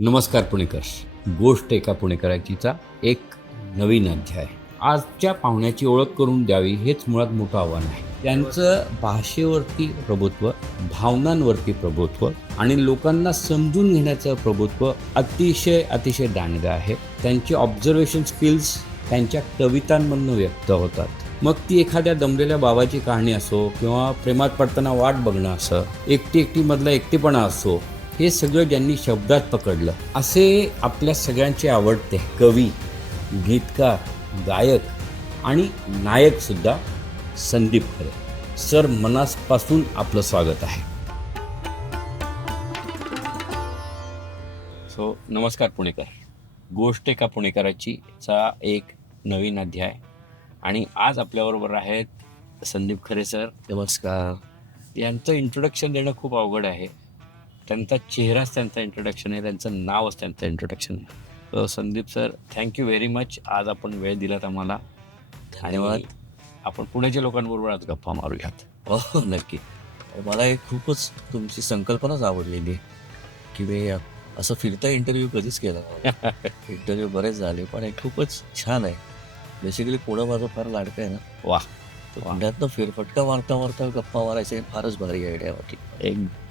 नमस्कार पुणेकर. गोष्ट एका पुणेकराचीचा एक नवीन अध्याय. आजच्या पाहुण्याची ओळख करून द्यावी हेच मुळात मोठं आव्हान आहे. त्यांचं भाषेवरती प्रभुत्व, भावनांवरती प्रभुत्व आणि लोकांना समजून घेण्याचं प्रभुत्व अतिशय दांडगं आहे. त्यांची ऑब्झर्वेशन स्किल्स त्यांच्या कवितांमधून व्यक्त होतात. मग ती एखाद्या दमलेल्या बाबाची कहाणी असो किंवा प्रेमात पडताना वाट बघणं असं, एकटीमधला एकटेपणा असो, हे सगळं ज्यांनी शब्दात पकडलं असे आपल्या सगळ्यांचे आवडते कवी, गीतकार, गायक आणि नायकसुद्धा संदीप खरे सर, मनापासून आपलं स्वागत आहे. सो नमस्कार पुणेकर. गोष्ट एका पुणेकराची चा एक नवीन अध्याय. आणि आज आपल्याबरोबर आहेत संदीप खरे सर. नमस्कार. यांचं इंट्रोडक्शन देणं खूप अवघड आहे. त्यांचा चेहराच त्यांचा इंट्रोडक्शन आहे, त्यांचं नावच त्यांचं इंट्रोडक्शन आहे. Sandeep sir, thank you very much. आज आपण वेळ दिलात आम्हाला. धन्यवाद. आपण पुण्याच्या लोकांबरोबर आज गप्पा मारूयात. हो, नक्की. मला एक खूपच तुमची संकल्पनाच आवडलेली आहे की मी असं फिरता इंटरव्ह्यू कधीच केला नाही. इंटरव्ह्यू बरेच झाले, पण हे खूपच छान आहे. बेसिकली पुणं माझं फार लाडकं आहे ना. वा. तर पुण्यातनं फेरफटका मारता मारता गप्पा मारायचे, फारच भारी आयडिया वाटली.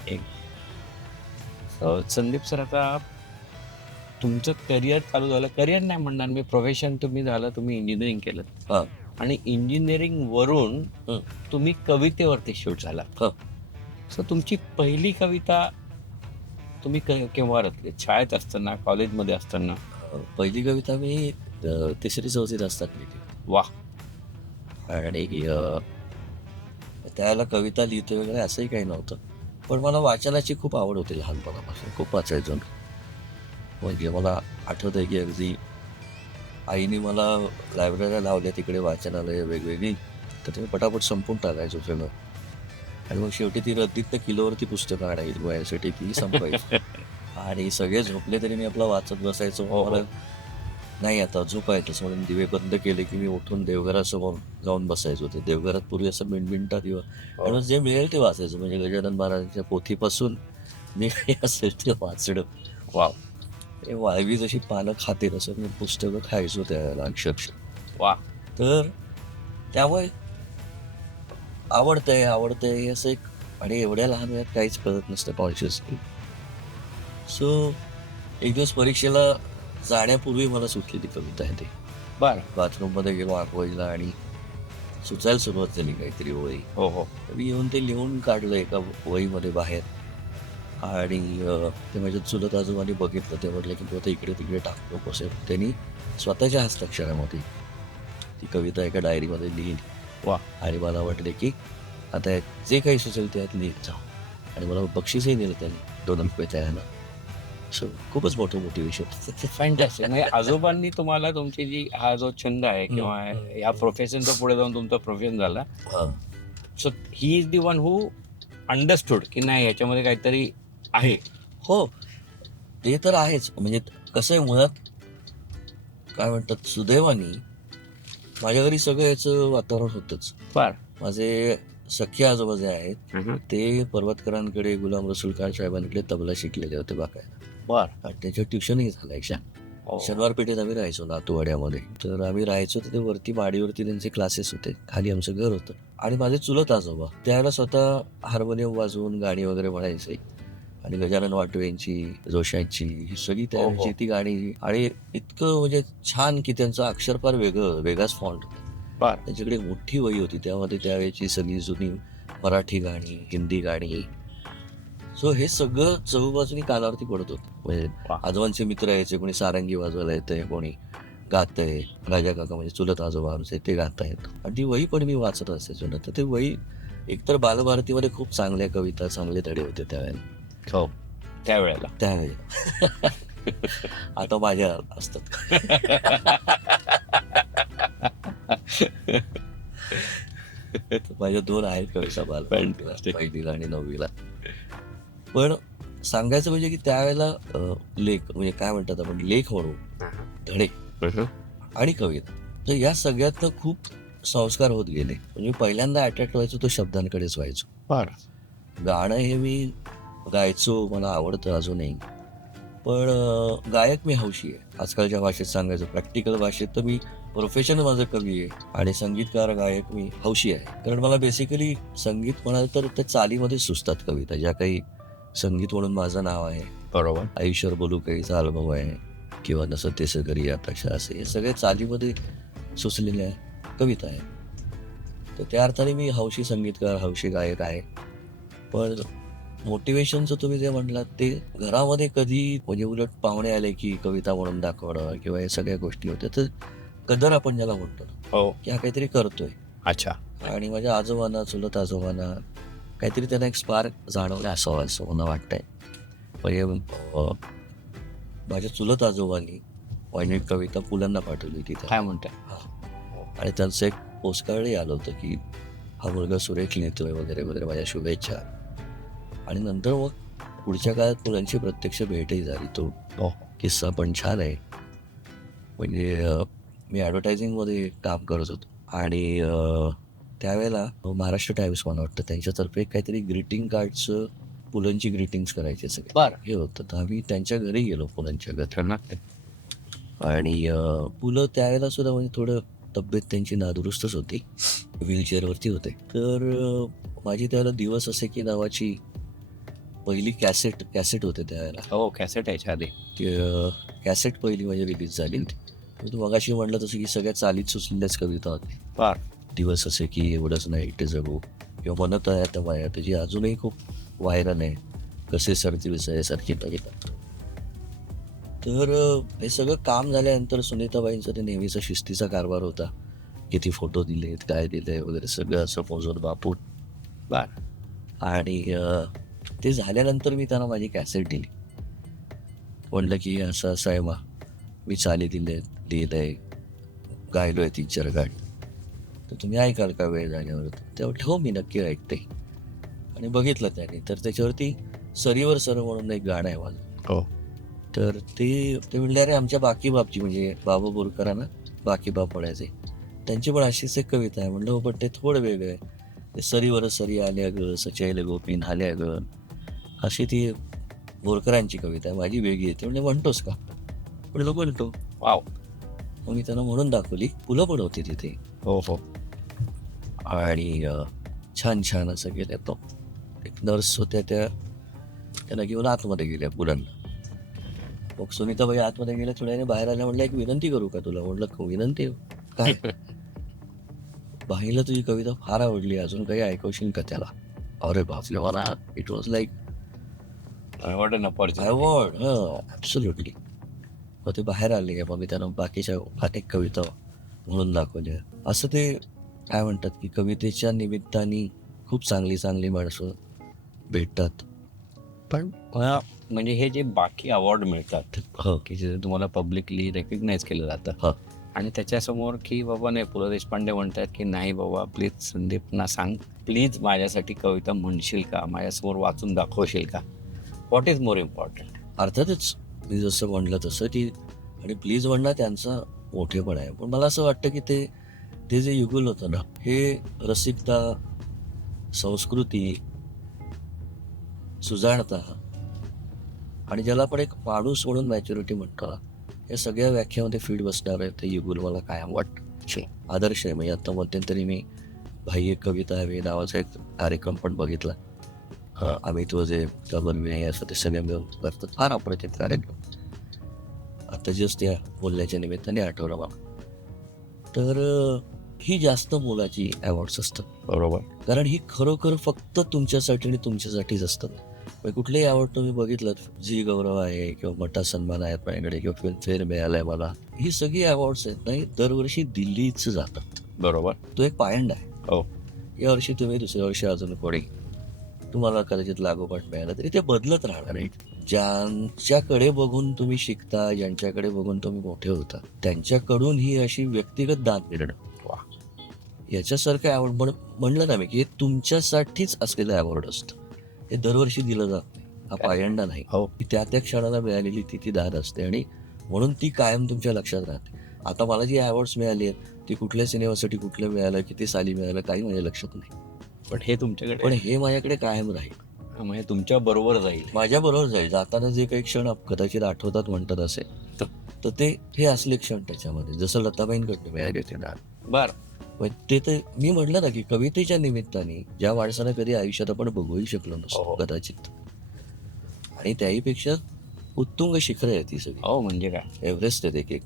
एक संदीप सर, आता तुमचं करिअर चालू झालं, करिअर नाही म्हणणार मी, प्रोफेशन तुम्ही झालं, तुम्ही इंजिनिअरिंग केलं. हां. आणि इंजिनिअरिंग वरून तुम्ही कवितेवरती शूट झाला. सो तुमची पहिली कविता तुम्ही केव्हा रचली? शाळेत असताना, कॉलेजमध्ये असताना? पहिली कविता मी 3री-4थीत असताना लिहिली. वा. आणि त्याला कविता लिहितो वगैरे असंही काही नव्हतं, पण मला वाचनाची खूप आवड होती लहानपणापासून. खूप वाचायचो. म्हणजे मला आठवतं आहे की अगदी आईने मला लायब्ररीला लावल्या तिकडे वाचनालय वेगवेगळी, तर ते पटापट संपून टाकायचो सगळं. आणि मग शेवटी ती रद्दीतनं किलोवरती पुस्तकं आणायची गोव्यासाठी, ती संपायची. आणि सगळे झोपले तरी मी आपला वाचत बसायचो. मला नाही आता झोपायचं म्हणून दिवे बंद केले की मी उठून देवघरासमोर जाऊन बसायचो. ते देवघरात पूर्वी असं मिणमिणता दिवा, आणि जे मिळेल ते वाचायचं. म्हणजे गजानन महाराजांच्या पोथीपासून मी काही असेल ते वाचणं. वा. वाळवी जशी पानं खाते तसं मी पुस्तकं खायचो त्यावेळेला अक्षरशः. वा. तर त्यामुळे आवडतंय असं एक. आणि एवढ्या लहान वयात काहीच कळत नसतं कॉन्शियसली. सो एक दिवस परीक्षेला जाण्यापूर्वी मला सुचलेली कविता आहे ती. बरं. बाथरूममध्ये गेलो आंघोळीला आणि सुचायला सुरुवात झाली काहीतरी ओळी. हो. मी येऊन ते लिहून काढलं एका वहीमध्ये बाहेर. आणि ते माझ्या चुलत आजोबांनी बघितलं. ते म्हटलं की तू आता इकडे तिकडे टाकतो कसं. त्यांनी स्वतःच्या हस्ताक्षरामध्ये ती कविता एका डायरीमध्ये लिहिली. वा. आणि मला वाटले की आता जे काही सुचेल त्यात लिहित जाऊ. आणि मला बक्षीसही दिलं त्यांनी 2 रुपये त्याला. सो खूपच मोठं मोटिवेशन. फॅन्टॅस्टिक. म्हणजे आजोबांनी तुम्हाला तुमची जी हा जो छंद आहे किंवा या प्रोफेशनचा पुढे जाऊन तुमचं प्रोफेशन झाला, so he is the one who understood की नाही याच्यामध्ये काहीतरी आहे. हो, ते तर आहेच. म्हणजे कसं आहे, मुळात काय म्हणतात, सुदैवानी माझ्या घरी सगळं याचं वातावरण होतंच. फार. माझे सख्खे आजोबा जे आहेत ते पर्वतकरांकडे, गुलाम रसूल खान साहेबांकडे तबला शिकलेले होते बाकायला. बर. त्याच्या ट्युशनही झालं. शनिवार पेठेत आम्ही राहायचो नातूवाड्यामध्ये. तर आम्ही राहायचो तिथे वरती माडीवरती त्यांचे क्लासेस होते, खाली आमचं घर होतं. आणि माझे चुलत आजोबा त्यावेळेला स्वतः हार्मोनियम वाजवून गाणी वगैरे म्हणायचे. आणि गजानन वाटवेंची, जोशांची ही सगळी त्यावेळेची ती गाणी. आणि इतकं म्हणजे छान की त्यांचं अक्षर फार वेगळाच फॉन्ट. त्यांच्याकडे मोठी वही होती, त्यामध्ये त्यावेळेची सगळी जुनी मराठी गाणी, हिंदी गाणी. सो हे सगळं चहूबाजूनी कानावरती पडत होतं. म्हणजे आजोबांचे मित्र यायचे, कोणी सारंगी वाजवायला येतंय, कोणी गातंय. राजा काका म्हणजे चुलत आजोबा आमचे, ते गातायत. आणि ती वही पण मी वाचत असायचो ना. तर ते वही एकतर बालभारतीमध्ये खूप चांगल्या कविता, चांगले धडे होते त्यावेळेला. हो, त्यावेळेला आता माझ्या असतात. माझ्या 2 आहेत कविता बालभारतीला, पहिलीला आणि 9वीला. पण सांगायचं म्हणजे की त्यावेळेला लेख म्हणजे काय म्हणतात आपण, लेख म्हणू, धडे आणि कविता, तर या सगळ्यात खूप संस्कार होत गेले. म्हणजे पहिल्यांदा अट्रॅक्ट व्हायचो तो शब्दांकडेच व्हायचो. गाणं हे मी गायचो, मला आवडतं अजूनही. पण गायक मी हौशी आहे. आजकालच्या भाषेत सांगायचं, प्रॅक्टिकल भाषेत तर मी प्रोफेशन माझं कवी आहे आणि संगीतकार गायक मी हौशी आहे. कारण मला बेसिकली संगीत म्हणाल तर त्या चालीमध्ये सुचतात कविता, ज्या काही संगीत म्हणून माझं नाव आहे, बरोबर. आयुष्यावर बोलू काहीचा अल्बम आहे, किंवा नसं तेसं करी आताशा, असे हे सगळे चालीमध्ये सुचलेल्या कविता आहेत. तर त्या अर्थाने मी हौशी संगीतकार, हौशी गायक आहे. पण मोटिवेशनचं तुम्ही जे म्हणलात ते घरामध्ये कधी म्हणजे उलट पाहुणे आले की कविता म्हणून दाखवणं किंवा या सगळ्या गोष्टी होत्या, तर कदर आपण ज्याला म्हणतो ना, हो. की हा काहीतरी करतोय. अच्छा. आणि माझ्या आजोबांना, चुलत आजोबांना काहीतरी त्यांना एक स्पार्क जाणवलं असावं असं मला वाटतंय. म्हणजे माझ्या चुलत आजोबांनी माझी कविता पुलांना पाठवली तिथे. काय म्हणताय? आणि त्यांचं एक पोस्टकार्डही आलं होतं की हा मुलगा सुरेख लिहितोय वगैरे वगैरे, माझ्या शुभेच्छा. आणि नंतर मग पुढच्या काळात मुलांची प्रत्यक्ष भेटही झाली. तो किस्सा पण छान आहे. म्हणजे मी ॲडव्हर्टायझिंगमध्ये काम करत होतो आणि त्यावेळेला महाराष्ट्र टाइम्स मला वाटतं त्यांच्यातर्फे काहीतरी ग्रीटिंग कार्डचं, पुलंची ग्रीटिंग्स करायचे सगळे. बरं. हे होतं, तर आम्ही त्यांच्या घरी गेलो, पुलंच्या घरी. आणि पुलं त्यावेळेला सुद्धा म्हणजे थोडं तब्येत त्यांची नादुरुस्तच होती, व्हीलचेअरवरती होते. तर माझी त्यावेळेला दिवस असे की नावाची पहिली कॅसेट होते त्यावेळेला. हो, कॅसेट यायच्या आधी. कॅसेट पहिली म्हणजे रिलीज झाली. तर तू मगाशी म्हणलं तसं की सगळ्या चालीत सुचलेल्याच कविता होती. बर. दिवस असे की एवढंच नाही एकटे जगू, किंवा म्हणत आहे आता माया, त्याची अजूनही खूप व्हायरल आहे, कसे सरती विसयासारखी कविता. तर हे सगळं काम झाल्यानंतर सुनीताबाईंचा ते नेहमीचा शिस्तीचा कारभार होता. किती फोटो दिलेत, काय दिले वगैरे सगळं असं मोजून बापून. बर. आणि ते झाल्यानंतर मी त्यांना माझी कॅसेट दिली. म्हणलं की असं असं आहे, मी चाली दिले, लिहिलंय, गायलो आहे 3-4 गाणी, तर तुम्ही ऐकाल का वेळ झाल्यावर? तेव्हा हो मी नक्की ऐकते. आणि बघितलं त्याने, तर त्याच्यावरती सरीवर सर म्हणून एक गाणं आहे माझं. हो. तर ते म्हणले अरे आमच्या बाकी बापची, म्हणजे बाबू बोरकरांना बाकी बाप म्हणायचे, त्यांची पण अशीच एक कविता आहे. म्हणलं हो पण ते थोडं वेगळं आहे. ते सरीवर सरी आल्या ग, सचैल गोपीन आल्या ग, अशी ती बोरकरांची कविता आहे, माझी वेगळी आहे. ते म्हणजे म्हणतोस का? म्हणलं म्हणतो. वाव. मग मी त्यांना म्हणून दाखवली. पुलं पण होती तिथे. हो हो. आणि छान छान असं गेल्या. तो एक नर्स होत्या, त्यांना घेऊन आतमध्ये गेल्या पुलांना. मग सुनीताबाई आतमध्ये गेल्या, थोड्याने बाहेर आल्या. म्हणलं एक विनंती करू का तुला? म्हणलं विनंती काय? बाईला तुझी कविता फार आवडली, अजून काही ऐकवशील का त्याला? अरे बापरे, मला it was like award absolutely. मग ते बाहेर आले. मग मी त्यांना बाकीच्या अनेक कविता म्हणून दाखवल्या. असं ते काय म्हणतात की कवितेच्या निमित्ताने खूप चांगली चांगली माणसं भेटतात. पण म्हणजे हे जे बाकी अवॉर्ड मिळतात, हो की जे तुम्हाला पब्लिकली रेकग्नाइज केलं जातं, हा. आणि त्याच्यासमोर की बाबा नाही, पु ल देशपांडे म्हणतात की नाही बाबा प्लीज संदीपना सांग, प्लीज माझ्यासाठी कविता म्हणशील का, माझ्यासमोर वाचून दाखवशील का? What is more important? अर्थातच मी जसं म्हणलं तसं की, आणि प्लीज म्हणणं त्यांचा मोठेपण आहे. पण मला असं वाटतं की ते जे युगल होतं ना, हे रसिकता, संस्कृती, सुजाणता, आणि ज्याला आपण एक माणूस म्हणून मॅच्युरिटी म्हणतो ना, या सगळ्या व्याख्यामध्ये फीड बसणार आहे ते युगल मला कायम वाटतं आदर्श आहे. म्हणजे आता मध्यंतरी मी भाई एक कविता हवी नावाचा एक कार्यक्रम पण बघितला. आम्ही तो जे कबन आहे असं ते सगळे मिळून करतात, फार अप्रतिम कार्यक्रम. आता जस्ट या बोलण्याच्या निमित्ताने आठवलं मला. तर ही जास्त मोलाची अवॉर्ड्स असतात. बरोबर. कारण ही खरोखर फक्त तुमच्यासाठी आणि तुमच्यासाठीच असतात. कुठलेही अवॉर्ड तुम्ही बघितलं, जी गौरव आहे किंवा मटा सन्मान आहेत माझ्याकडे किंवा फिल्मफेअर मिळालाय मला, ही सगळी अवॉर्ड्स आहेत नाही दरवर्षी दिल्लीच जातात. बरोबर. तो एक पायंडा आहे. हो. यावर्षी तुम्ही, दुसऱ्या वर्षी अजून कोणी, तुम्हाला कदाचित लागोपाठ मिळालं तरी ते बदलत राहणार आहे. ज्यांच्याकडे बघून तुम्ही शिकता, ज्यांच्याकडे बघून तुम्ही मोठे होता, त्यांच्याकडून ही अशी व्यक्तिगत दान मिळणं, याच्यासारखं अवॉर्ड म्हणलं ना मी की हे तुमच्यासाठीच असलेलं अवॉर्ड असतं. हे दरवर्षी दिलं जात नाही, हा पायंडा नाही. हो. त्या क्षणाला मिळालेली ती दाद असते आणि म्हणून ती कायम तुमच्या लक्षात राहते. आता मला जी अवॉर्ड्स मिळाली आहेत ती कुठल्या सिनेमासाठी कुठलं मिळालं, किती साली मिळालं, काही माझ्या लक्षात नाही. पण हे तुमच्याकडे, पण हे माझ्याकडे कायम राहील. म्हणजे तुमच्या बरोबर जाईल. माझ्या बरोबर जाईल. जाताना जे काही क्षण कदाचित आठवतात म्हणतात असे, तर ते हे असले क्षण त्याच्यामध्ये, जसं लताबाईंकडनं मिळाले होते ना. बर. पण ते तर मी म्हटलं ना की कवितेच्या निमित्ताने ज्या माणसाला कधी आयुष्यात आपण बघूही शकलो नसतो हो. कदाचित, आणि त्याहीपेक्षा उत्तुंग शिखर आहे ती सगळी, हो म्हणजे काय. एव्हरेस्ट आहे एक.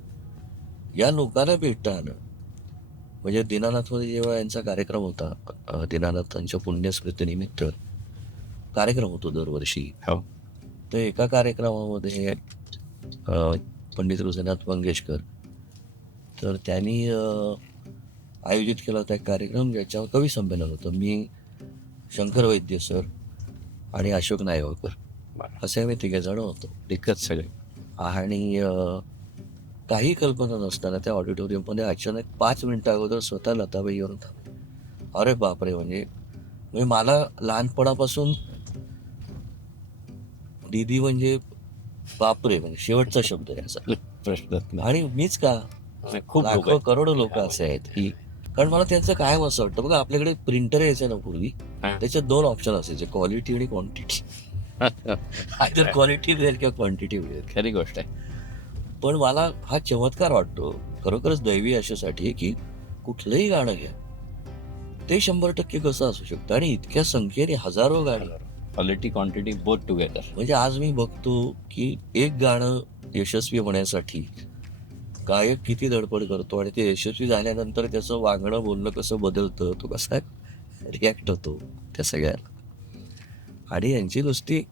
या लोकांना भेटता आलं म्हणजे दीनानाथमध्ये जेव्हा यांचा कार्यक्रम होता, दीनानाथांच्या पुण्यस्मृतीनिमित्त कार्यक्रम होतो दरवर्षी. हो. तर एका कार्यक्रमामध्ये पंडित हृदयनाथ मंगेशकर, तर त्यांनी आयोजित केला होता एक कार्यक्रम ज्याच्यावर कवी संमेलन होतं. मी, शंकर वैद्य सर आणि अशोक नायवकर असे आम्ही तिघेजण होतो, दिग्गज सगळे. आणि काही कल्पना नसताना त्या ऑडिटोरियममध्ये अचानक 5 मिनिटं अगोदर स्वतः लताबाई येऊन थांबले. अरे बापरे, म्हणजे मला लहानपणापासून दीदी म्हणजे बापरे, म्हणजे शेवटचा शब्द आहे असा. प्रश्न आणि मीच का, खूप लोक लाखो करोडो लोक असे आहेत की, कारण मला त्यांचं कायम असं वाटतं बघा, आपल्याकडे प्रिंटर यायचं ना पूर्वी, त्याच्यात 2 ऑप्शन असायचे, क्वालिटी आणि क्वांटिटी. आयदर क्वालिटी मिळेल किंवा क्वांटिटी मिळेल. खरी गोष्ट आहे. पण मला हा चमत्कार वाटतो खरोखरच दैवी अशासाठी की कुठलंही गाणं घ्या, ते 100% कसं असू शकतं, आणि इतक्या संख्येने हजारो गाणी. Quality quantity both together. म्हणजे आज मी बघतो की एक गाणं यशस्वी होण्यासाठी गायक किती धडपड करतो, आणि ते यशस्वी झाल्यानंतर त्याचं वागणं बोलणं कसं बदलतं, तो कसा रिॲक्ट होतो त्या सगळ्याला. आणि यांची नुसती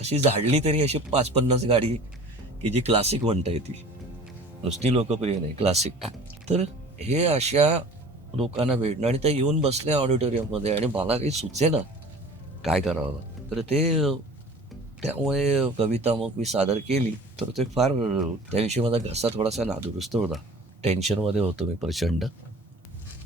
अशी झाडली तरी अशी 5-50 गाडी की जी क्लासिक म्हणता येतील, नुसती लोकप्रिय नाही, क्लासिक. तर हे अशा लोकांना भेटणं, आणि ते येऊन बसल्या ऑडिटोरियममध्ये आणि मला काही सुचेना काय करावं, तर ते त्यामुळे कविता मग मी सादर केली. तर ते फार, त्याविषयी माझा घसा थोडासा नादुरुस्त होता, टेन्शनमध्ये होतो मी प्रचंड.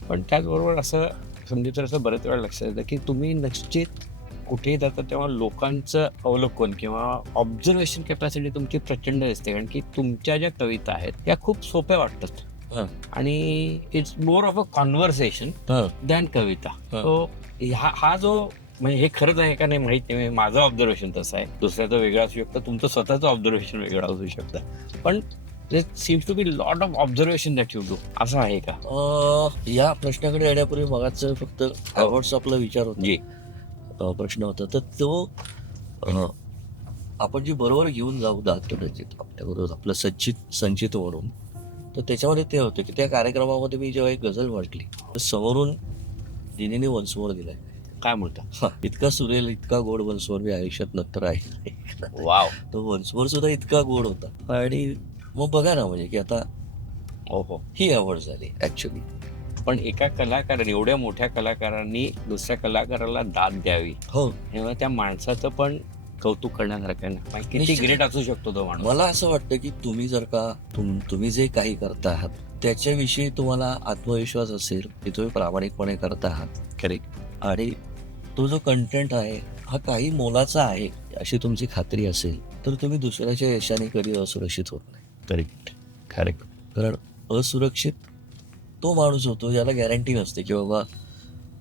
पण त्याचबरोबर असं समजा तर असं बरेच वेळा लक्षात येतं की तुम्ही निश्चित कुठेही जाता तेव्हा लोकांचं अवलोकन किंवा ऑब्झर्वेशन कॅपॅसिटी तुमची प्रचंड असते, कारण की तुमच्या ज्या कविता आहेत त्या खूप सोप्या वाटतात हां. आणि it's more of a conversation than कविता. हां. सो हा जो म्हणजे हे खरंच आहे का नाही माहित नाही, माझं ऑब्झर्वेशन तसं आहे, दुसऱ्याचं वेगळं असू शकतं, तुमचं स्वतःचं ऑब्झर्वेशन वेगळं असू शकतं, पण seems to be lot of observation that you do, असं आहे का? या प्रश्नाकडे येण्यापूर्वी मगाच फक्त अवॉर्ड्स आपला विचार होता, जी. प्रश्न होता, तर तो आपण जी बरोबर घेऊन जाऊ कदाचित आपल्याबरोबर आपलं संचित म्हणून, तर त्याच्यामध्ये ते होतं की त्या कार्यक्रमामध्ये मी जेव्हा एक गझल म्हटली, तर समोरून दिनीने वंसमोर दिलाय. काय म्हणता? इतका सुरेल, इतका गोड वंसमोर मी आयुष्यात नंतर आहे. वाव. तो वंसमोर सुद्धा इतका गोड होता. आणि मग बघा ना, म्हणजे की आता हो हो. ही आवड झाली ऍक्च्युली. पण एका कलाकाराने, एवढ्या मोठ्या कलाकारांनी दुसऱ्या कलाकाराला दाद द्यावी, हो, तेव्हा त्या माणसाचं पण कौतुक करण्यासारखं नाही, किती निश्चित. ग्रेट असू शकतो तो माणूस. मला असं वाटतं की तुम्ही जर का तुम्ही जे काही करता आहात त्याच्याविषयी तुम्हाला आत्मविश्वास असेल की तुम्ही प्रामाणिकपणे करता आहात, करेक्ट, आणि तो जो कंटेंट आहे हा काही मोलाचा आहे अशी तुमची खात्री असेल, तर तुम्ही दुसऱ्याच्या यशाने कधी असुरक्षित होत नाही. करेक्ट. करेक्ट. कारण असुरक्षित तो माणूस होतो ज्याला गॅरंटी नसते की बाबा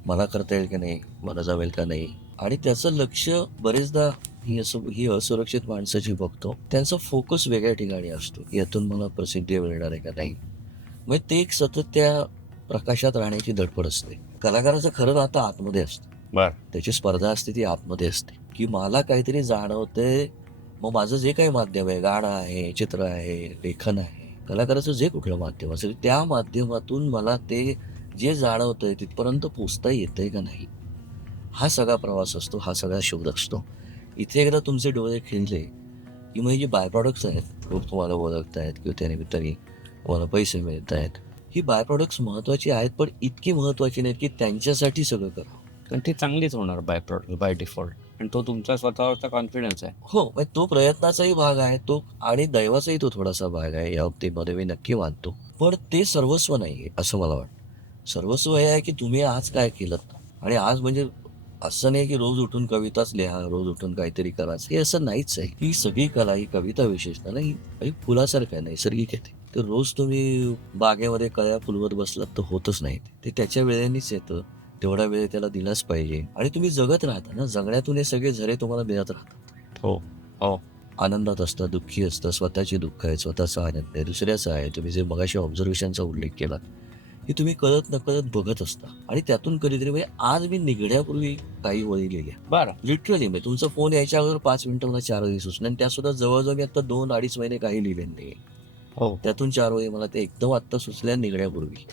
मला करता येईल का नाही, मला जमेल का नाही, आणि त्याचं लक्ष बरेचदा ही असुरक्षित माणसाची बघतो, त्यांचा फोकस वेगळ्या ठिकाणी असतो, यातून मला प्रसिद्धी मिळणार आहे का नाही. म्हणजे ते एक सतत त्या प्रकाशात राहण्याची धडपड असते. कलाकाराचं खरं आता आतमध्ये असतं, बर. त्याची स्पर्धा असते ती आतमध्ये असते, की मला काहीतरी जाणवतंय. मग माझं जे काही माध्यम आहे, गाणं आहे, चित्र आहे, लेखन आहे, कलाकाराचं जे कुठलं माध्यम असेल, त्या माध्यमातून मला ते जे जाणवतंय तिथपर्यंत पोचता येतंय का नाही, हा सगळा प्रवास असतो, हा सगळा शोध असतो. इथे एकदा तुमचे डोळे खिळले की मग जे बाय प्रॉडक्ट्स आहेत, लोक तुम्हाला ओळखत आहेत किंवा त्यानिमित्ताने तुम्हाला पैसे मिळत आहेत, ही बाय प्रॉडक्ट्स महत्त्वाची आहेत, पण इतकी महत्त्वाची नाहीत की त्यांच्यासाठी सगळं करावं. पण ती चांगलीच होणार बाय डिफॉल्ट, आणि तो तुमचा स्वतःवरचा कॉन्फिडन्स आहे. हो, म्हणजे तो प्रयत्नाचाही भाग आहे तो, आणि दैवाचाही तो थोडासा भाग आहे, या बाबतीमध्ये मी नक्की मानतो. पण ते सर्वस्व नाही आहे असं मला वाटतं. सर्वस्व हे आहे की तुम्ही आज काय केलं, आणि आज म्हणजे असं नाही की रोज उठून कविताच लिहा, रोज उठून काहीतरी करायचं, हे असं नाहीच आहे. ही सगळी कला, ही कविता विशेषतः नाही, ही फुलासारखं आहे, नैसर्गिक आहे. ते रोज तुम्ही बागेमध्ये कळ्या फुलवत बसलात तर होतच नाही, ते त्याच्या वेळेनेच येतं, तेवढा वेळ त्याला दिलाच पाहिजे. आणि तुम्ही जगत राहता ना, जगण्यातून हे सगळे झरे तुम्हाला मिळत राहतात. हो हो आनंदात असतं, दुःखी असतं, स्वतःची दुःख आहे, स्वतःचा आनंद आहे, दुसऱ्याचा आहे. तुम्ही जे मगाशी ऑब्झर्वेशनचा उल्लेख केला, हे तुम्ही कळत नकळत बघत असता. आणि त्यातून कधीतरी म्हणजे आज मी निघण्यापूर्वी काही वळी लिहिल्या. बरं. लिटरली म्हणजे तुमचा फोन यायच्या अगोदर 5 मिनिटं मला 4 वळी सुचल्या, आणि त्या सुद्धा जवळजवळ मी आता 2-2.5 महिने काही लिहिले नाही. हो त्यातून 4 वळी मला ते एकदम आत्ता सुचल्या निघण्यापूर्वी.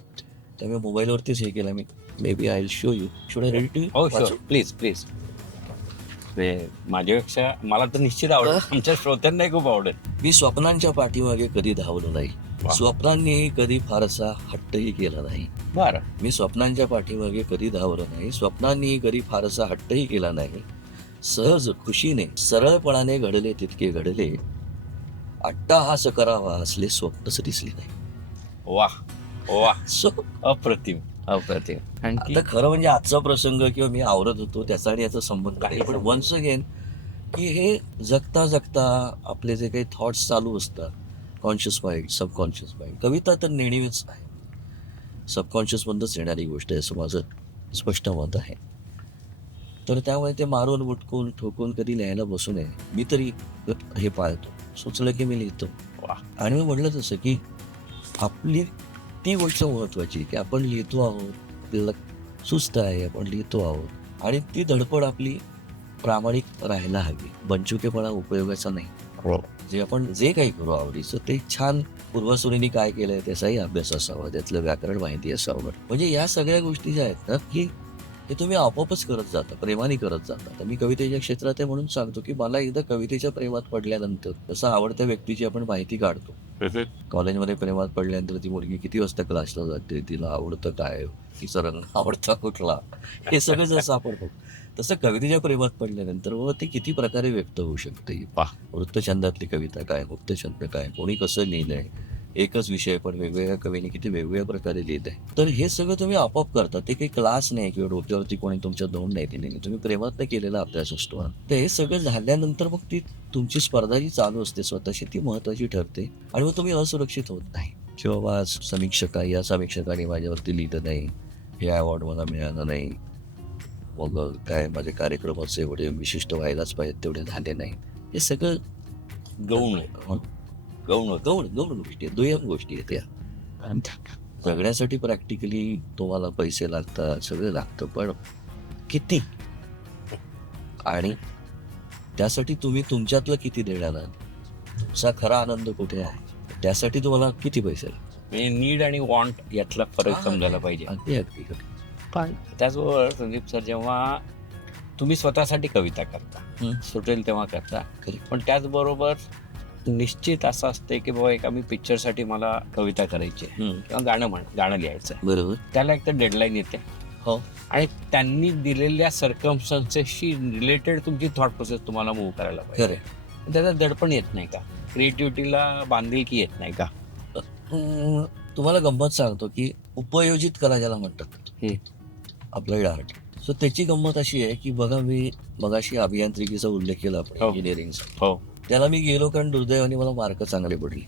त्यामुळे मोबाईलवरतीच हे केलं मी. Maybe I will show you. Should I read to हो यू? Sure please please. माझ्यापेक्षा मला तर निश्चित आवडेल, आमच्या श्रोत्यांनाही खूप आवडेल. मी स्वप्नांच्या पाठीमागे कधी धावलो नाही. वा. स्वप्नांनीही कधी फारसा हट्टही केला नाही. बरं. मी स्वप्नांच्या पाठीमागे कधी धावलो नाही. स्वप्नांनीही कधी फारसा हट्टही केला नाही. सहज खुशीने सरळपणाने घडले तितके घडले. अट्टाहास करावा असले स्वप्नच दिसले नाही. वा वा सो अप्रतिम अप्रतिम. आणखी आता खरं म्हणजे आजचा प्रसंग किंवा मी आवरत होतो त्याचा आणि याचा संबंध नाही, पण वन्स अगेन की हे जगता जगता आपले जे काही थॉट्स चालू असतात, कॉन्शियस माइंड, सबकॉन्शियस माइंड, कविता तर नेहमीच आहे, सबकॉन्शियस मधूनच येणारी गोष्ट आहे असं माझं स्पष्ट मत आहे. तर त्यामुळे ते मारून उठकून ठोकून कधी लिहायला बसू नये. मी तरी हे पाळतो, सुचलं की मी लिहितो. वा. आणि मी म्हटलं तसं की आपली ती गोष्ट महत्वाची की आपण लिहितो आहोत, आपल्याला सुस्त आहे, आपण लिहितो आहोत, आणि ती धडपड आपली प्रामाणिक राहायला हवी. बनचुकेपणा उपयोगाचा नाही. हो. जे आपण जे काही करू आवडीचं ते छान पूर्वसुरींनी काय केलंय त्याचाही अभ्यास असावा, त्यातलं व्याकरण माहिती असावं. म्हणजे या सगळ्या गोष्टी ज्या आहेत ना की हे तुम्ही आपोआपच करत जाता, प्रेमाने करत जाता. तर मी कवितेच्या क्षेत्रात आहे म्हणून सांगतो की मला एकदा कवितेच्या प्रेमात पडल्यानंतर जसं आवडत्या व्यक्तीची आपण माहिती काढतो, कॉलेजमध्ये प्रेमात पडल्यानंतर ती मुलगी किती वाजता क्लासला जाते, तिला आवडतं काय, तिचा रंग आवडता कुठला, हे सगळं जर सापडतो, तसं कवितेच्या प्रेमात पडल्यानंतर व ते किती प्रकारे व्यक्त होऊ शकते. वाह. वृत्तछंदातली कविता काय, मुक्तछंद काय, कोणी कसं लिहिलंय, एकच विषय पण वेगवेगळ्या कवीने किती वेगवेगळ्या प्रकारे लिहित आहे. तर हे सगळं तुम्ही आपोआप करता. ते काही क्लास नाही किंवा डोक्यावरती कोणी तुमच्या दोन नाही दिलेली, तुम्ही प्रेमात केलेला अभ्यास असतो. तर हे सगळं झाल्यानंतर मग ती तुमची स्पर्धा जी चालू असते स्वतःशी, ती महत्वाची ठरते. आणि मग तुम्ही असुरक्षित होत नाही की बाबा आज या समीक्षकाने माझ्यावरती लिहिलं नाही, हे अवॉर्ड मला मिळालं नाही, मग काय माझे कार्यक्रमाचे एवढे विशिष्ट व्हायलाच पाहिजे तेवढे झाले नाही. हे सगळं गौण आहे. हं? गौण गौण गौण गोष्टी आहेत, दुय्यम गोष्टी आहेत या. जगण्यासाठी प्रॅक्टिकली तुम्हाला पैसे लागतात, सगळं लागतं, पण किती, आणि त्यासाठी तुम्ही तुमच्यातलं किती देणार आहात, तुमचा खरा आनंद कुठे आहे, त्यासाठी तुम्हाला किती पैसे लागतात. म्हणजे नीड आणि वॉन्ट यातला फरक समजायला पाहिजे. अगदी अगदी अगदी. पण त्याचबरोबर संदीप सर, जेव्हा तुम्ही स्वतःसाठी कविता करता, हं. सुटेल तेव्हा करता, खरी. पण त्याचबरोबर निश्चित असं असते की बाबा एका मी पिक्चरसाठी मला कविता करायची आहे हं. किंवा गाणं लिहायचं आहे. बरोबर. त्याला एक तर डेडलाईन येते. हो. आणि त्यांनी दिलेल्या सर्कमस्टन्सेसशी रिलेटेड तुमची थॉट प्रोसेस तुम्हाला मूव्ह करायला पाहिजे. खरं. त्याचा दडपण येत नाही का, क्रिएटिव्हिटीला बांधिलकी येत नाही का? तुम्हाला गंमत सांगतो की उपयोजित कला ज्याला म्हणतात, अप्लाइड आर्ट. सो त्याची गंमत अशी आहे की बघा, मी मगाशी अभियांत्रिकीचा उल्लेख केला आपण, हो. इंजिनिअरिंगचा. हो. त्याला मी गेलो कारण दुर्दैवाने मला मार्क चांगले पडले.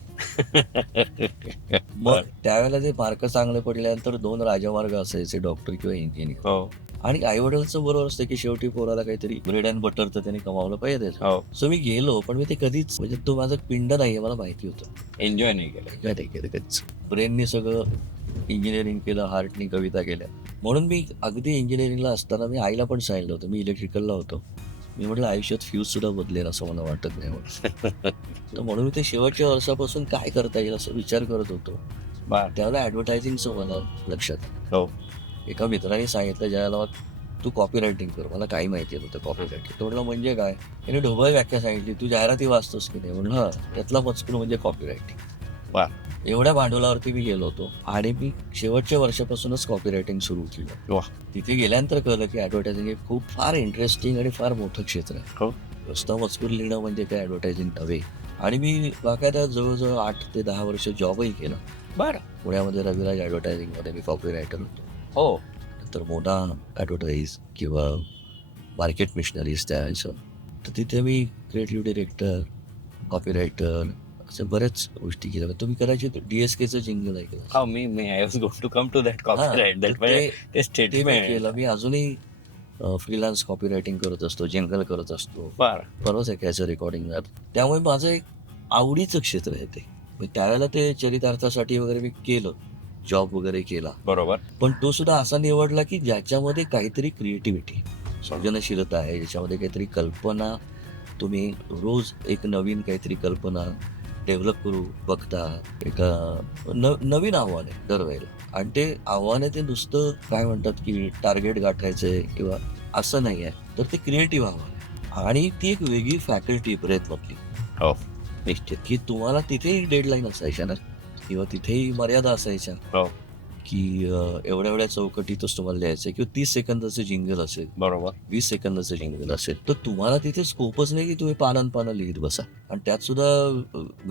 मग त्यावेळेला ते मार्क चांगले पडल्यानंतर 2 राजमार्ग असायचे, डॉक्टर किंवा इंजिनियर. हो. आणि आई वडिलांचं बरोबर असतं की शेवटी पोराला काहीतरी ब्रेड अँड बटर तर त्याने कमावलं पाहिजे. हो. सो मी गेलो, पण मी ते कधीच, म्हणजे तो माझा पिंड नाहीये, मला माहिती होतं. एन्जॉय नाही केलं. काय नाही केलं कधीच. ब्रेननी सगळं इंजिनिअरिंग केलं, हार्टनी कविता केल्या. म्हणून मी अगदी इंजिनिअरिंगला असताना मी आईला पण सांगितलं होतं, मी इलेक्ट्रिकलला होतो, मी म्हटलं आयुष्यात फ्यूज सुद्धा बदलेल असं मला वाटत नाही म्हणून. तर म्हणून मी ते शेवटच्या वर्षापासून काय करता येईल असं विचार करत होतो. त्यावेळेला ॲडव्हर्टायझिंगचं मला लक्षात. हो. एका मित्राने सांगितलं, ज्याला तू कॉपी रायटिंग कर. मला काही माहिती नव्हतं कॉपी रायटिंग. तो म्हणलं म्हणजे काय, त्याने ढोबळ व्याख्या सांगितली, तू जाहिराती वाचतोस की नाही. म्हणलं हां, त्यातला मजकूर म्हणजे कॉपी रायटिंग. वा. एवढ्या भांडवलावरती मी गेलो होतो आणि मी शेवटच्या वर्षापासूनच कॉपी रायटिंग सुरू केलं. वा. तिथे गेल्यानंतर कळलं की ॲडव्हर्टायझिंग हे खूप फार इंटरेस्टिंग आणि फार मोठं क्षेत्र आहे. हो. नुसतं मजकूर लिहिणं म्हणजे काय ॲडव्हर्टायझिंग नव्हे. आणि मी बाकायदा जवळजवळ 8 ते 10 वर्ष जॉबही केला. बरं. पुण्यामध्ये रविराज ॲडव्हर्टायझिंगमध्ये मी कॉपी रायटर होतो. हो. नंतर मोना ॲडव्हर्टाईज किंवा मार्केट मिशनरीज त्याचं. तर तिथे मी क्रिएटिव्ह डिरेक्टर, कॉपी रायटर, असं बऱ्याच गोष्टी केल्या. तुम्ही कदाचित DSKचं जिंगल ऐकलं. हा मी I was going to come to that copyright तर दॅट ते ते मी स्टेटमेंट. केलं. मी अजूनही फ्रीलान्स कॉपी रायटिंग करत असतो, जिंगल करत असतो. बरं. परवाच ऐकायचं रेकॉर्डिंग झालं. त्यामुळे माझं एक आवडीचं क्षेत्र आहे ते. मग त्यावेळेला ते चरितार्थासाठी वगैरे मी केलं, जॉब वगैरे केला. बरोबर. पण तो सुद्धा असा निवडला की ज्याच्यामध्ये काहीतरी क्रिएटिव्हिटी, सृजनशीलता आहे, ज्याच्यामध्ये काहीतरी कल्पना, तुम्ही रोज एक नवीन काहीतरी कल्पना डेव्हलप करू बघता. नवीन आव्हान आहे दरवेळेला. आणि ते आव्हान आहे ते नुसतं काय म्हणतात की टार्गेट गाठायचंय किंवा असं नाही आहे, तर ते क्रिएटिव्ह आव्हान आहे. आणि ती एक वेगळी फॅकल्टी प्रयत्नातली हो. निश्चित की तुम्हाला तिथेही डेडलाईन असायच्या ना, किंवा तिथेही मर्यादा असायच्या हो. की एवढ्या एवढ्या चौकटीतच तुम्हाला लिहायचं किंवा 30 सेकंदाचं जिंगल असेल, बरोबर. 20 सेकंदाचं जिंगल असेल, तर तुम्हाला तिथे स्कोपच नाही की तुम्ही पानं लिहित बसा. आणि त्यात सुद्धा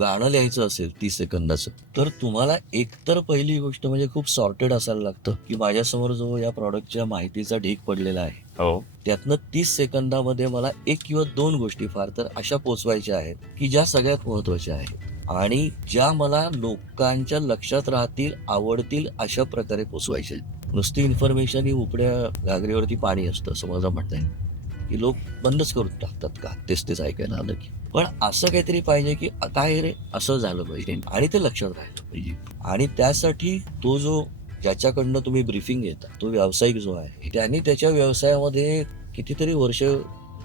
गाणं लिहायचं असेल 30 सेकंदाचं, तर तुम्हाला एकतर पहिली गोष्ट म्हणजे खूप सॉर्टेड असायला लागतं की माझ्यासमोर जो या प्रॉडक्टच्या माहितीचा ढीग पडलेला आहे, हो. त्यातनं 30 सेकंदामध्ये मला 1 किंवा 2 गोष्टी फार तर अशा पोचवायच्या आहेत की ज्या सगळ्यात महत्वाच्या आहेत आणि ज्या मला लोकांच्या लक्षात राहतील, आवडतील अशा प्रकारे पोचवायचे. नुसती इन्फॉर्मेशन ही उपड्या घागरीवरती पाणी असतं असं मला म्हणता येईल, की लोक बंदच करून टाकतात का तेच ऐकायला आलं की. पण असं काहीतरी पाहिजे की काय रे असं झालं पाहिजे आणि ते लक्षात राहिलं पाहिजे. आणि त्यासाठी तो जो ज्याच्याकडनं तुम्ही ब्रीफिंग घेता, तो व्यावसायिक जो आहे, त्यांनी त्याच्या व्यवसायामध्ये कितीतरी वर्ष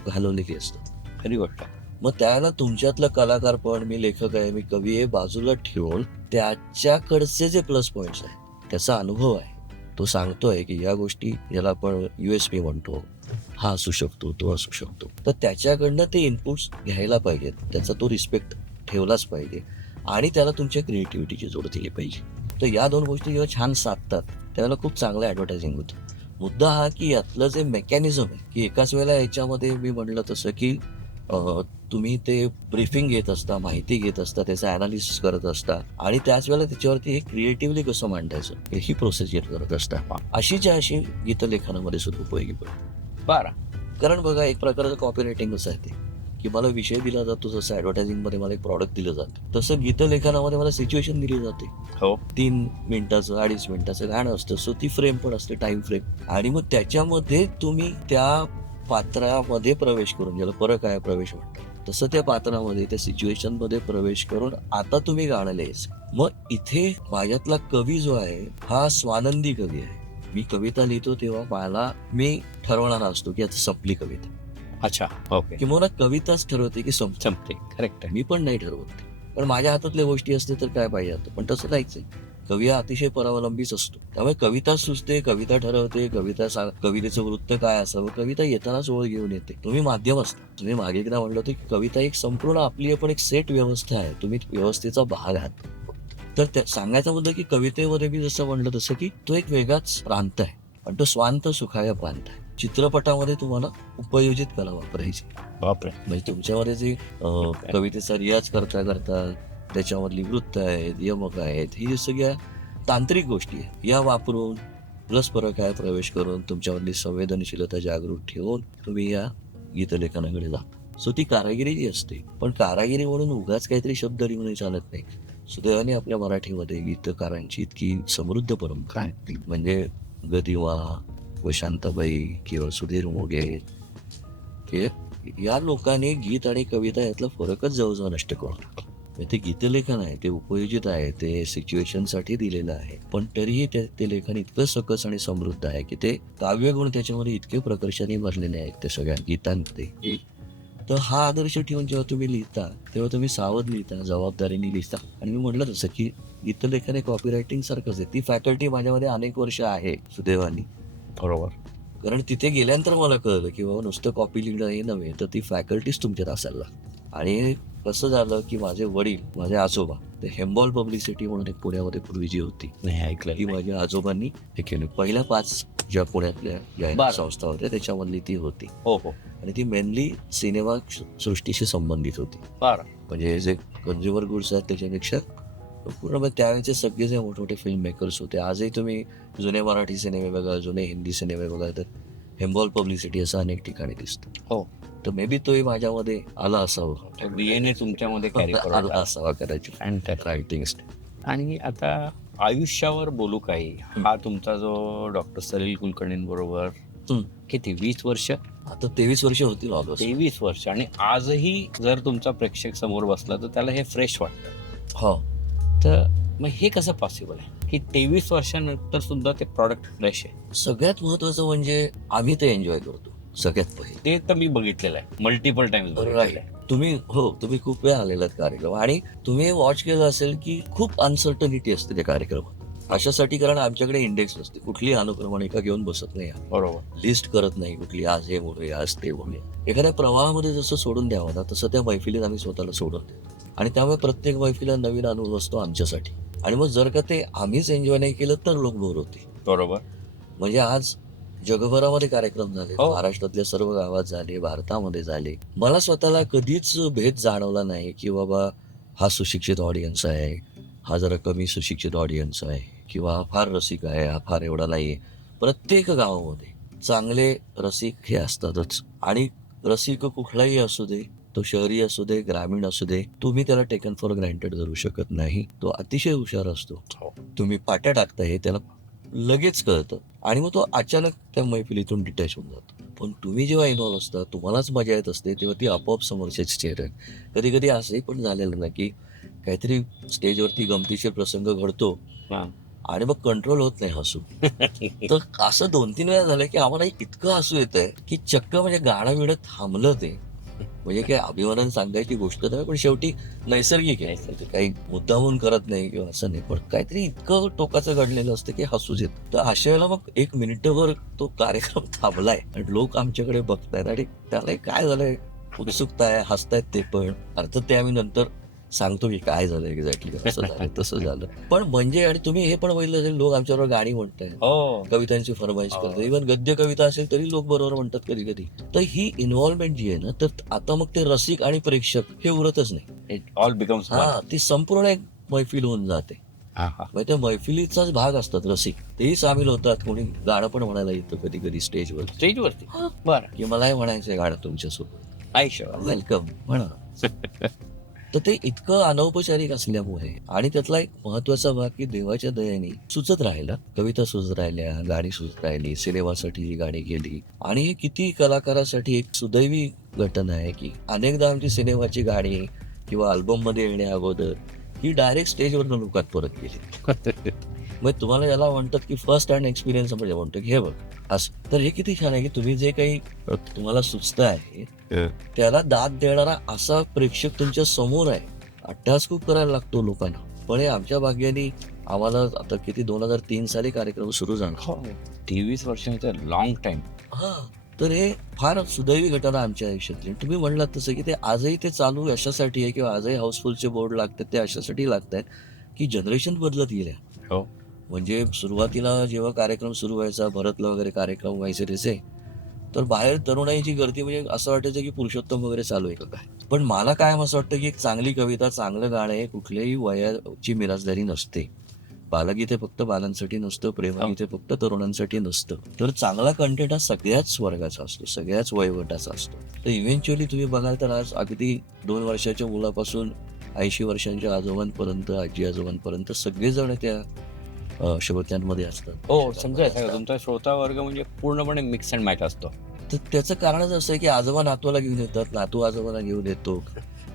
घालवलेली असतात. खरी गोष्ट. मग त्याला तुमच्यातलं कलाकारपण, मी लेखक आहे, मी कवी आहे, बाजूला ठेवून त्याच्याकडचे जे प्लस पॉईंट्स आहेत, त्याचा अनुभव आहे, तो सांगतोय की या गोष्टी याला आपण USP म्हणतो, हा असू शकतो, तो असू शकतो, तर त्याच्याकडनं ते इनपुट्स घ्यायला पाहिजेत, त्याचा तो रिस्पेक्ट ठेवलाच पाहिजे आणि त्याला तुमच्या क्रिएटिव्हिटीची जोड दिली पाहिजे. तर या 2 गोष्टी जेव्हा छान साधतात त्यावेळेला खूप चांगलं ॲडव्हर्टायझिंग होतं. मुद्दा हा की यातलं जे मेकॅनिझम आहे की एकाच वेळेला याच्यामध्ये मी म्हणलं तसं की तुम्ही ते ब्रीफिंग घेत असता, माहिती घेत असता, त्याचं ॲनालिसिस करत असता आणि त्याच वेळेला त्याच्यावरती हे क्रिएटिव्हली कसं मांडायचं ही प्रोसेस करत असता. अशीच्या अशी गीतलेखनामध्ये सुद्धा उपयोगी पडते. बरं. कारण बघा एक प्रकारचं कॉपी रायटिंग असं आहे ते की मला विषय दिला जातो, जसं ॲडव्हर्टायझिंगमध्ये मला एक प्रॉडक्ट दिलं जातं, तसं गीतलेखनामध्ये मला सिच्युएशन दिली जाते. हो. 3 मिनिटाचं 2.5 मिनिटाचं गाणं असतं, सो ती फ्रेम पण असते, टाइम फ्रेम. आणि मग त्याच्यामध्ये तुम्ही त्या पात्रामध्ये प्रवेश करून, ज्याला परकाया प्रवेश म्हणतात, तसं त्या पात्रामध्ये, त्या सिच्युएशनमध्ये प्रवेश करून आता तुम्ही गाणं लिहायचं. मग इथे माझ्यातला कवी जो आहे हा स्वानंदी कवी आहे. मी कविता लिहितो तेव्हा मी ठरवणारा असतो की आता संपली कविता, अच्छा. ओके. किंवा कविताच ठरवते की संपते. करेक्ट आहे. मी पण नाही ठरवत, पण माझ्या हातातल्या गोष्टी असते तर काय पाहिजे आता. पण तसं नाहीच आहे. कवी हा अतिशय परावलंबीच असतो. त्यामुळे कविता सुचते, कविता ठरवते, कवितेचं वृत्त काय असावं, कविता येतानाच ओळ घेऊन येते. तुम्ही माध्यम असता. तुम्ही मागे एकदा म्हणलं होतं की कविता एक संपूर्ण आपली आहे, पण एक सेट व्यवस्था आहे, तुम्ही व्यवस्थेचा भाग आहात. तर सांगायचा मुद्दा की कवितेमध्ये मी जसं म्हणलं तसं की तो एक वेगळाच प्रांत आहे, पण तो स्वांत सुखाया प्रांत आहे. चित्रपटामध्ये तुम्हाला उपयोजित कला वापरायची. बापरे. म्हणजे तुमच्यामध्ये जे कवितेचा रियाज करता त्याच्यामधली वृत्त आहेत, यमक आहेत, ही सगळ्या तांत्रिक गोष्टी आहेत, या वापरून प्लस परकाया प्रवेश करून तुमच्यामधली संवेदनशीलता जागृत ठेवून तुम्ही या गीतलेखनाकडे जाता. सो ती कारागिरी जी असते, पण कारागिरी म्हणून उगाच काहीतरी शब्द लिहूनही चालत नाही. सुदैवाने आपल्या मराठीमध्ये गीतकारांची इतकी समृद्ध परंपरा आहे. म्हणजे गदिमा व शांताबाई किंवा सुधीर मोघे, हे या लोकांनी गीत आणि कविता यातला फरकच जवळजवळ नष्ट करून टाकला. ते गीतलेखन आहे, ते उपयोजित आहे, ते सिच्युएशनसाठी दिलेलं आहे, पण तरीही ते लेखन इतकं सकस आणि समृद्ध आहे की ते काव्यगुण त्याच्यामध्ये इतके प्रकर्षाने भरलेले आहेत त्या सगळ्या गीतांमध्ये. तर हा आदर्श ठेवून जेव्हा तुम्ही लिहिता तेव्हा तुम्ही सावध लिहिता, जबाबदारीने लिहिता. आणि मी म्हटलं तसं की गीतलेखन हे कॉपी रायटिंग सारखंच आहे. ती फॅकल्टी माझ्यामध्ये अनेक वर्ष आहे सुदैवानी. बरोबर. कारण तिथे गेल्यानंतर मला कळलं की बाबा नुसतं कॉपी लिहिणं हे नव्हे, तर ती फॅकल्टीच तुमच्यात असायला लागते. आणि कसं झालं की माझे वडील, माझे आजोबा, ते हेम्बॉल पब्लिसिटी म्हणून एक पुण्यामध्ये पूर्वी जी होती, नाही ऐकलं. ती माझ्या आजोबांनी हे केलं. पहिल्या 5 ज्या पुण्यातल्या ज्या संस्था होत्या त्याच्यामधली ती होती. हो हो. आणि ती मेनली सिनेमा सृष्टीशी संबंधित होती. बरं. म्हणजे जे कन्झ्युमर गुड्स आहेत त्याच्यापेक्षा पूर्ण त्यावेळेचे सगळे जे मोठमोठे फिल्म मेकर्स होते. आजही तुम्ही जुने मराठी सिनेमे बघा, जुने हिंदी सिनेमे बघा, तर हेम्बॉल पब्लिसिटी असं अनेक ठिकाणी दिसतं. हो. तर मे बी तोही माझ्यामध्ये आला असावं, DNA तुमच्यामध्ये कॅरी आला असावा कदाचित आणि रायटिंग. आणि आता आयुष्यावर बोलू काही. हा तुमचा जो डॉक्टर सलील कुलकर्णींबरोबर किती 20 वर्ष, आता 23 वर्ष होतील ऑगस्ट. 23 वर्ष, आणि आजही जर तुमचा प्रेक्षक समोर बसला तर त्याला हे फ्रेश वाटतं. हो. तर मग हे कसं पॉसिबल आहे की 23 वर्षानंतर सुद्धा ते प्रॉडक्ट फ्रेश आहे? सगळ्यात महत्वाचं म्हणजे आम्ही ते एन्जॉय करतो सगळ्यात पहिले. ते तर मी बघितलेलं आहे, मल्टिपल टाइम्स बघितलेलं आहे. तुम्ही खूप वेळ आलेला कार्यक्रम आणि तुम्ही वॉच केलं असेल की खूप अनसर्टनिटी असते त्या कार्यक्रमात. अशासाठी कारण आमच्याकडे इंडेक्स नसते, कुठली अनुक्रमणिका घेऊन बसत नाही, बरोबर. लिस्ट करत नाही कुठली, आज हे बोलूया आज ते बोलूया. एखाद्या प्रवाहामध्ये जसं सोडून द्यावं ना तसं त्या मैफिलीत आम्ही स्वतःला सोडून देतो आणि त्यामुळे प्रत्येक मैफिलीला नवीन अनुभव असतो आमच्यासाठी. आणि मग जर का ते आम्हीच एन्जॉय नाही केलं तर लोक बोर होते. बरोबर. म्हणजे आज जगभरामध्ये कार्यक्रम झाले, हो. महाराष्ट्रातल्या सर्व गावात झाले, भारतामध्ये झाले. मला स्वतःला कधीच भेद जाणवला नाही की बाबा हा सुशिक्षित ऑडियन्स आहे, हा जरा कमी सुशिक्षित ऑडियन्स आहे, किंवा हा फार रसिक आहे, हा फार एवढा नाही. प्रत्येक गावामध्ये चांगले रसिक हे असतातच. आणि रसिक कुठलाही असू दे, तो शहरी असू दे, ग्रामीण असू दे, तुम्ही त्याला टेकन फॉर ग्रँटेड धरू शकत नाही. तो अतिशय हुशार असतो. तुम्ही पाट्या टाकताय त्याला लगेच कळतं आणि मग तो अचानक त्या मैफिलीतून डिटॅच होऊन जातो. पण तुम्ही जेव्हा इन्व्हॉल्व असता, तुम्हालाच मजा येत असते, तेव्हा ती आपोआप समोरच्याच चेहरे. कधी कधी असंही पण झालेलं ना की काहीतरी स्टेजवरती गमतीशीर प्रसंग घडतो आणि मग कंट्रोल होत नाही हसू. तर असं 2-3 वेळा झालं की आम्हाला इतकं हसू येतंय की चक्क म्हणजे गाणं बिडं थांबलं ते. म्हणजे काही अभिमानानं सांगायची गोष्ट नाही, पण शेवटी नैसर्गिक आहे, ते काही मुद्दामून करत नाही किंवा असं नाही, पण काहीतरी इतकं टोकाचं घडलेलं असतं की हसूच येत. तर अशा वेळेला मग 1 मिनिटभर तो कार्यक्रम थांबलाय आणि लोक आमच्याकडे बघतायत आणि त्याला काय झालंय, उत्सुकता आहे, हसतायत ते पण. अर्थात ते आम्ही नंतर सांगतो की काय झालं एक्झॅक्टली, असं झालं तसं झालं. पण म्हणजे आणि तुम्ही हे पण बघितलं असेल, लोक आमच्याबरोबर गाणी म्हणतायत, हो. कवितांची फरमाईश करतात, इव्हन गद्य कविता असेल तरी लोक बरोबर म्हणतात कधी कधी. तर ही इन्व्हॉल्वमेंट जी आहे ना, तर आता मग ते रसिक आणि प्रेक्षक हे उरतच नाही. इट ऑल बिकम्स ती संपूर्ण एक मैफिल होऊन जाते. म्हणजे त्या मैफिलीचाच भाग असतात रसिक, तेही सामील होतात. कोणी गाणं पण म्हणायला येतं कधी कधी स्टेजवरती. बरं. की मलाही म्हणायचंय गाणं तुमच्यासोबत, आयुष्य. वेलकम म्हणा. तर ते इतकं अनौपचारिक असल्यामुळे आणि त्यातला एक महत्वाचा भाग की देवाच्या दयेने सुचत राहिला, कविता सुचत राहिल्या, गाणी सुचत राहिली, सिनेमासाठी ही गाणी गेली. आणि हे किती कलाकारासाठी एक सुदैवी घटना आहे की अनेकदा आमची सिनेमाची गाणी किंवा अल्बम मध्ये येण्या अगोदर ही डायरेक्ट स्टेजवरनं लोकात परत गेली. मग तुम्हाला याला म्हणतात की फर्स्ट हँड एक्सपिरियन्स म्हणजे म्हणतो की हे बघ असं. तर हे किती छान आहे की तुम्ही जे काही तुम्हाला सुचत आहे त्याला दाद देणारा असा प्रेक्षक तुमच्या समोर आहे. अट्टहास खूप करायला लागतो लोकांना, पण हे आमच्या भाग्याने आम्हाला आता किती 2003 साली कार्यक्रम सुरू झाला. 23 वर्षांचा लॉंग टाइम. हा, तर हे फार सुदैवी घटना आमच्या आयुष्यातली. तुम्ही म्हणलात तसं की ते आजही ते चालू अशासाठी आहे किंवा आजही हाऊसफुलचे बोर्ड लागतात ते अशासाठी लागतात की जनरेशन बदलत गेल्या. हो. म्हणजे सुरुवातीला जेव्हा कार्यक्रम सुरू व्हायचा, भरतला वगैरे कार्यक्रम व्हायचे त्याचे, तर बाहेर तरुणाईची गर्दी म्हणजे असं वाटायचं की पुरुषोत्तम वगैरे चालू आहे का काय. पण मला कायम असं वाटतं की एक चांगली कविता, चांगलं गाणं हे कुठल्याही वयाची मिराजदारी नसते. बालगीते फक्त बालांसाठी नसतं, प्रेमगीते फक्त तरुणांसाठी नसतं. तर चांगला कंटेंट हा सगळ्याच वर्गाचा असतो, सगळ्याच वयोगटाचा असतो. तर इव्हेंच्युअली तुम्ही बघाल तर आज अगदी 2 वर्षाच्या मुलापासून 80 वर्षांच्या आजोबांपर्यंत, आजी आजोबांपर्यंत सगळेजण त्या श्रोत्यांमध्ये असतात. हो, समजायचं का तुमचा श्रोता वर्ग म्हणजे पूर्णपणे मिक्स अँड मॅच असतो. तर त्याचं कारणच असं आहे की आजोबा नातवाला घेऊन येतात, नातू आजोबाला घेऊन येतो,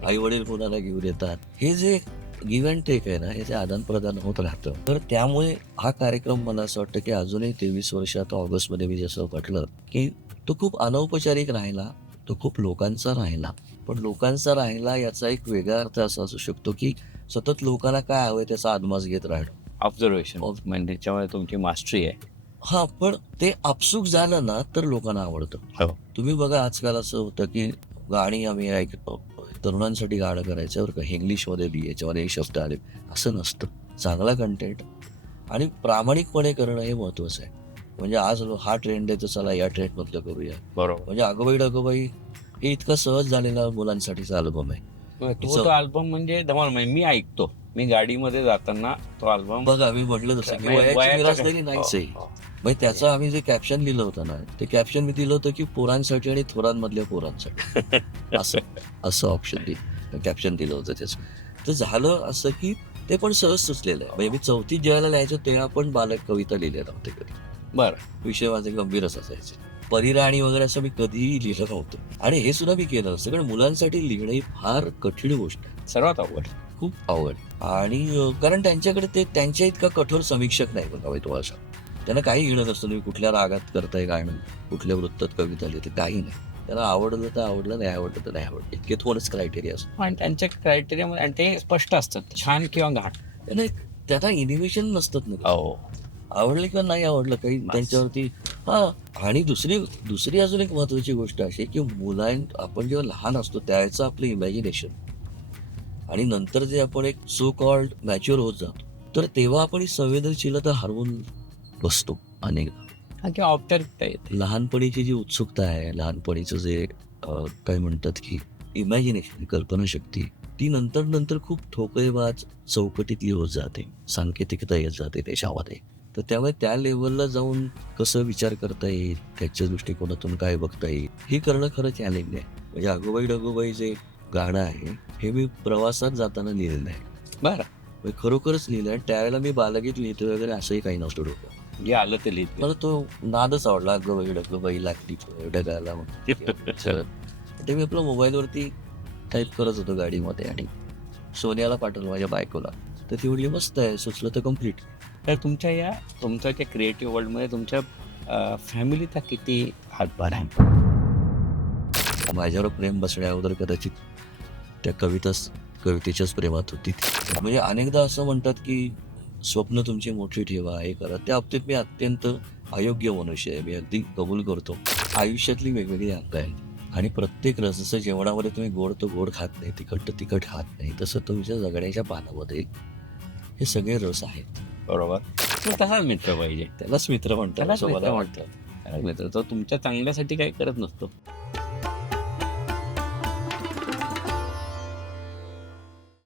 आई वडील कोणाला घेऊन येतात. हे जे गिव्ह अँड टेक आहे ना, हे जे आदान प्रदान होत राहतं. तर त्यामुळे हा कार्यक्रम मला असं वाटतं की अजूनही 23 वर्ष आता ऑगस्टमध्ये मी जसं म्हटलं की तो खूप अनौपचारिक राहिला, तो खूप लोकांचा राहिला. पण लोकांचा राहिला याचा एक वेगळा अर्थ असा असू शकतो की सतत लोकांना काय हवंय त्याचा आदमास घेत राहणं. ऑब्झर्वेशन म्हणजे त्याच्यामध्ये तुमची मास्टरी आहे. हा, पण ते आपसूक झालं ना तर लोकांना आवडतं. हो. तुम्ही बघा आजकाल असं होतं की गाणी आम्ही ऐकतो, तरुणांसाठी गाणं करायचं बरं का, इंग्लिशमध्ये बी याच्यामध्ये शब्द आले, असं नसतं. चांगला कंटेंट आणि प्रामाणिकपणे करणं हे महत्वाचं आहे. म्हणजे आज हा ट्रेंड आहे तर चला या ट्रेंडमधलं करूया. बरोबर. म्हणजे अगोबाई डगोबाई हे इतकं सहज झालेला मुलांसाठीचा अल्बम आहे. तो अल्बम म्हणजे धमाल. म्हणजे मी ऐकतो, मी गाडीमध्ये जाताना तो अल्बम बघा मी म्हटलं तसं की वयाची मिराजदारी नाहीच आहे. म्हणजे त्याचं आम्ही जे कॅप्शन लिहिलं होतं ना, ते कॅप्शन मी दिलं होतं की पोरांसाठी आणि थोरांमधल्या पोरांसाठी असं असं ऑप्शन कॅप्शन दिलं होतं त्याचं. तर झालं असं की ते पण सहज सुचलेलं आहे. म्हणजे मी 4थीत ज्यावेळेला लिहायचो तेव्हा पण बालक कविता लिहिल्या नव्हते कधी. बरं. विषय माझे गंभीरच असायचे. परिराणी वगैरे असं मी कधीही लिहिलं नव्हतं आणि हे सुद्धा मी केलं नसतं, कारण मुलांसाठी लिहिणं ही फार कठीण गोष्ट आहे. सर्वात अवघड. खूप आवड आणि कारण त्यांच्याकडे ते त्यांच्या इतका कठोर समीक्षक नाही बघा तुम्हाला सांग. त्यांना काही घेणं नसतं, तुम्ही कुठल्या रागात करताय गाणं, कुठल्या वृत्तात कविता लिहिते, काही नाही. त्यांना आवडलं तर आवडलं, नाही आवडलं तर नाही आवडलं, इतके थोडंच क्रायटेरिया असतो. आणि त्यांच्या क्रायटेरियामध्ये आणि ते स्पष्ट असतात, छान किंवा घाट. त्यांना इनिव्हेशन नसतात ना. हो. आवडलं किंवा नाही आवडलं काही त्यांच्यावरती. हा. आणि दुसरी अजून एक महत्वाची गोष्ट अशी की आपण जेव्हा लहान असतो त्यावेळेचं आपलं इमॅजिनेशन आणि नंतर जे आपण एक सो कॉल्ड मॅच्युअर होत जातो, तर तेव्हा आपण ही संवेदनशीलता हरवून बसतो अनेकदा. हा, किंवा औपचारिकता येते. लहानपणीची जी उत्सुकता आहे, लहानपणीचं जे काय म्हणतात की इमॅजिनेशन, कल्पनाशक्ती, ती नंतर खूप ठोकळेबाज चौकटीतली होत जाते, सांकेतिकता येत जाते त्याच्यामध्ये. तर त्यामुळे त्या लेवलला जाऊन कसं विचार करता येईल, त्याच्या दृष्टिकोनातून काय बघता येईल, हे करणं खरं चॅलेंज आहे. म्हणजे अगोबाई डगोबाई जे गाणं आहे हे मी प्रवासात जाताना लिहिलेलं आहे. बरं. म्हणजे खरोखरच लिहिलं आहे. त्यावेळेला मी बालगीत लिहितो वगैरे असंही काही नव्हतं डोकं. जे आलं ते लिहित. मला तो नादच आवडला, अगोबाई डगोबाई लागली डगाला मग ते मी आपलं मोबाईलवरती टाईप करत होतो गाडीमध्ये आणि सोनियाला पाठवलं, माझ्या बायकोला. तर ती म्हटली मस्त आहे, सुचलं तर कम्प्लीट. तर तुमच्या त्या क्रिएटिव्ह वर्ल्डमध्ये तुमच्या फॅमिलीचा किती हातभार आहे? माझ्यावर प्रेम बसण्या अगोदर कदाचित त्या कवितेच्याच प्रेमात होती. म्हणजे अनेकदा असं म्हणतात की स्वप्न तुमची मोठी ठेवा, हे करा. त्या बाबतीत मी अत्यंत अयोग्य मनुष्य आहे, मी अगदी कबूल करतो. आयुष्यातली वेगवेगळी अंग आहेत आणि प्रत्येक रस, जसं जेवणामध्ये तुम्ही गोड तर गोड खात नाही, तिखट तर तिखट खात नाही, तसं तुमच्या जगण्याच्या पानामध्ये हे सगळे रस आहेत. बरोबर. तर तसाच मित्र पाहिजे. त्यालाच मित्र म्हणतात त्यालाच असं मित्र मला म्हणतात. वाटतं. त्यालाच मित्र. तो तुमच्या चांगल्यासाठी काही करत नसतो.